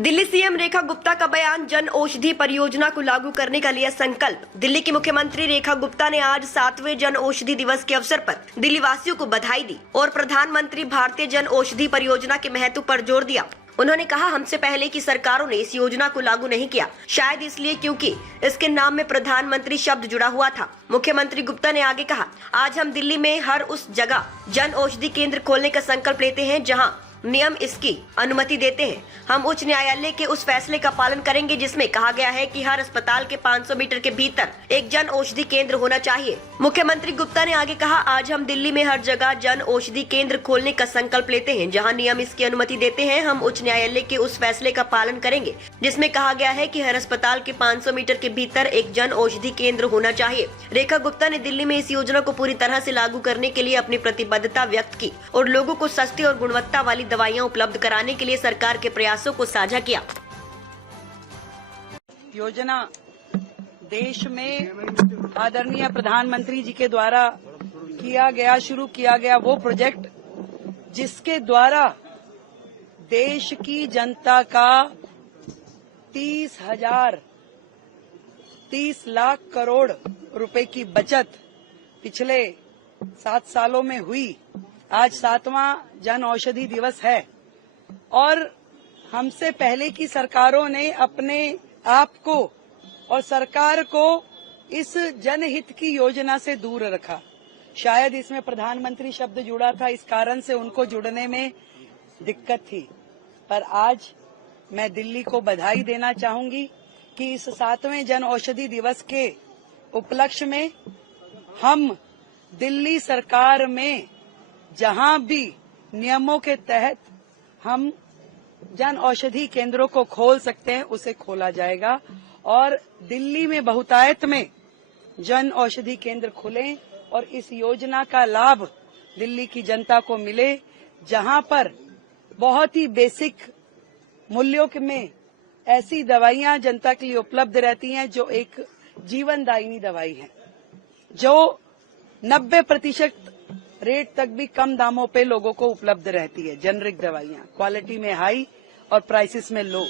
Delhi CM Rekha Gupta का बयान, जन औषधि परियोजना को लागू करने का लिया संकल्प। दिल्ली की मुख्यमंत्री रेखा गुप्ता ने आज 7वें जन औषधि दिवस के अवसर पर दिल्ली वासियों को बधाई दी और प्रधानमंत्री भारतीय जन औषधि परियोजना के महत्व पर जोर दिया। उन्होंने कहा, हमसे पहले की सरकारों ने इस योजना को लागू नहीं किया, शायद इसलिए क्योंकि इसके नाम में प्रधानमंत्री शब्द जुड़ा हुआ था। मुख्यमंत्री गुप्ता ने आगे कहा, आज हम दिल्ली में हर उस जगह जन औषधि केंद्र खोलने का संकल्प लेते हैं जहां नियम इसकी अनुमति देते हैं। हम उच्च न्यायालय के उस फैसले का पालन करेंगे जिसमें कहा गया है कि हर अस्पताल के 500 मीटर के भीतर एक जन औषधि केंद्र होना चाहिए। मुख्यमंत्री गुप्ता ने आगे कहा, आज हम दिल्ली में हर जगह जन औषधि केंद्र खोलने का संकल्प लेते हैं जहां नियम इसकी अनुमति देते हैं। हम उच्च न्यायालय के उस फैसले का पालन करेंगे जिसमें कहा गया है कि हर अस्पताल के 500 मीटर के भीतर एक जन औषधि केंद्र होना चाहिए। रेखा गुप्ता ने दिल्ली में इस योजना को पूरी तरह से लागू करने के लिए अपनी प्रतिबद्धता व्यक्त की और लोगों को सस्ती और गुणवत्ता वाली दवाइयां उपलब्ध कराने के लिए सरकार के प्रयासों को साझा किया। योजना देश में आदरणीय प्रधानमंत्री जी के द्वारा शुरू किया गया वो प्रोजेक्ट जिसके द्वारा देश की जनता का 30 लाख करोड़ रुपए की बचत पिछले 7 सालों में हुई। आज 7वां जन औषधि दिवस है और हमसे पहले की सरकारों ने अपने आप को और सरकार को इस जनहित की योजना से दूर रखा। शायद इसमें प्रधानमंत्री शब्द जुड़ा था, इस कारण से उनको जुड़ने में दिक्कत थी। पर आज मैं दिल्ली को बधाई देना चाहूंगी कि इस 7वें जन औषधि दिवस के उपलक्ष्य में हम दिल्ली सरकार में जहां भी नियमों के तहत हम जन औषधि केंद्रों को खोल सकते हैं उसे खोला जाएगा और दिल्ली में बहुतायत में जन औषधि केंद्र खुलें और इस योजना का लाभ दिल्ली की जनता को मिले, जहां पर बहुत ही बेसिक मूल्यों में ऐसी दवाइयां जनता के लिए उपलब्ध रहती हैं जो एक जीवनदायिनी दवाई है, जो 90% रेट तक भी कम दामों पे लोगों को उपलब्ध रहती है। जेनरिक दवाइयां क्वालिटी में हाई और प्राइसेस में लो।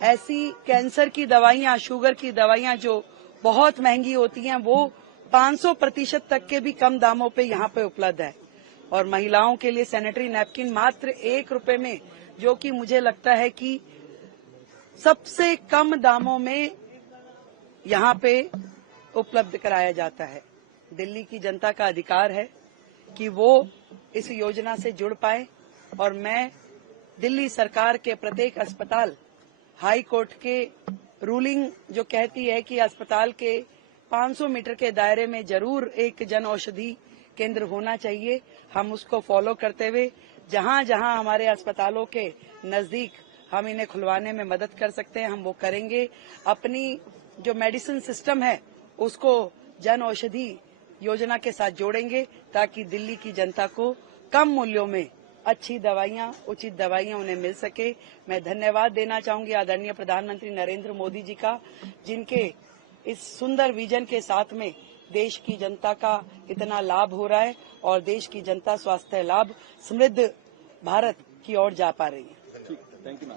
ऐसी कैंसर की दवाइयां, शुगर की दवाइयां जो बहुत महंगी होती हैं, वो 500% तक के भी कम दामों पे यहाँ पे उपलब्ध है। और महिलाओं के लिए सैनिटरी नैपकिन मात्र 1 रुपए में, जो कि मुझे लगता है कि सबसे कम दामों में यहाँ पे उपलब्ध कराया जाता है। दिल्ली की जनता का अधिकार है कि वो इस योजना से जुड़ पाए और मैं दिल्ली सरकार के प्रत्येक अस्पताल, हाई कोर्ट के रूलिंग जो कहती है कि अस्पताल के 500 मीटर के दायरे में जरूर एक जन औषधि केंद्र होना चाहिए, हम उसको फॉलो करते हुए जहां जहां हमारे अस्पतालों के नजदीक हम इन्हें खुलवाने में मदद कर सकते हैं हम वो करेंगे। अपनी जो मेडिसिन सिस्टम है उसको जन औषधि योजना के साथ जोड़ेंगे ताकि दिल्ली की जनता को कम मूल्यों में अच्छी दवाइयां, उचित दवाइयां उन्हें मिल सके। मैं धन्यवाद देना चाहूंगी आदरणीय प्रधानमंत्री नरेंद्र मोदी जी का, जिनके इस सुंदर विजन के साथ में देश की जनता का इतना लाभ हो रहा है और देश की जनता स्वास्थ्य लाभ समृद्ध भारत की ओर जा पा रही है।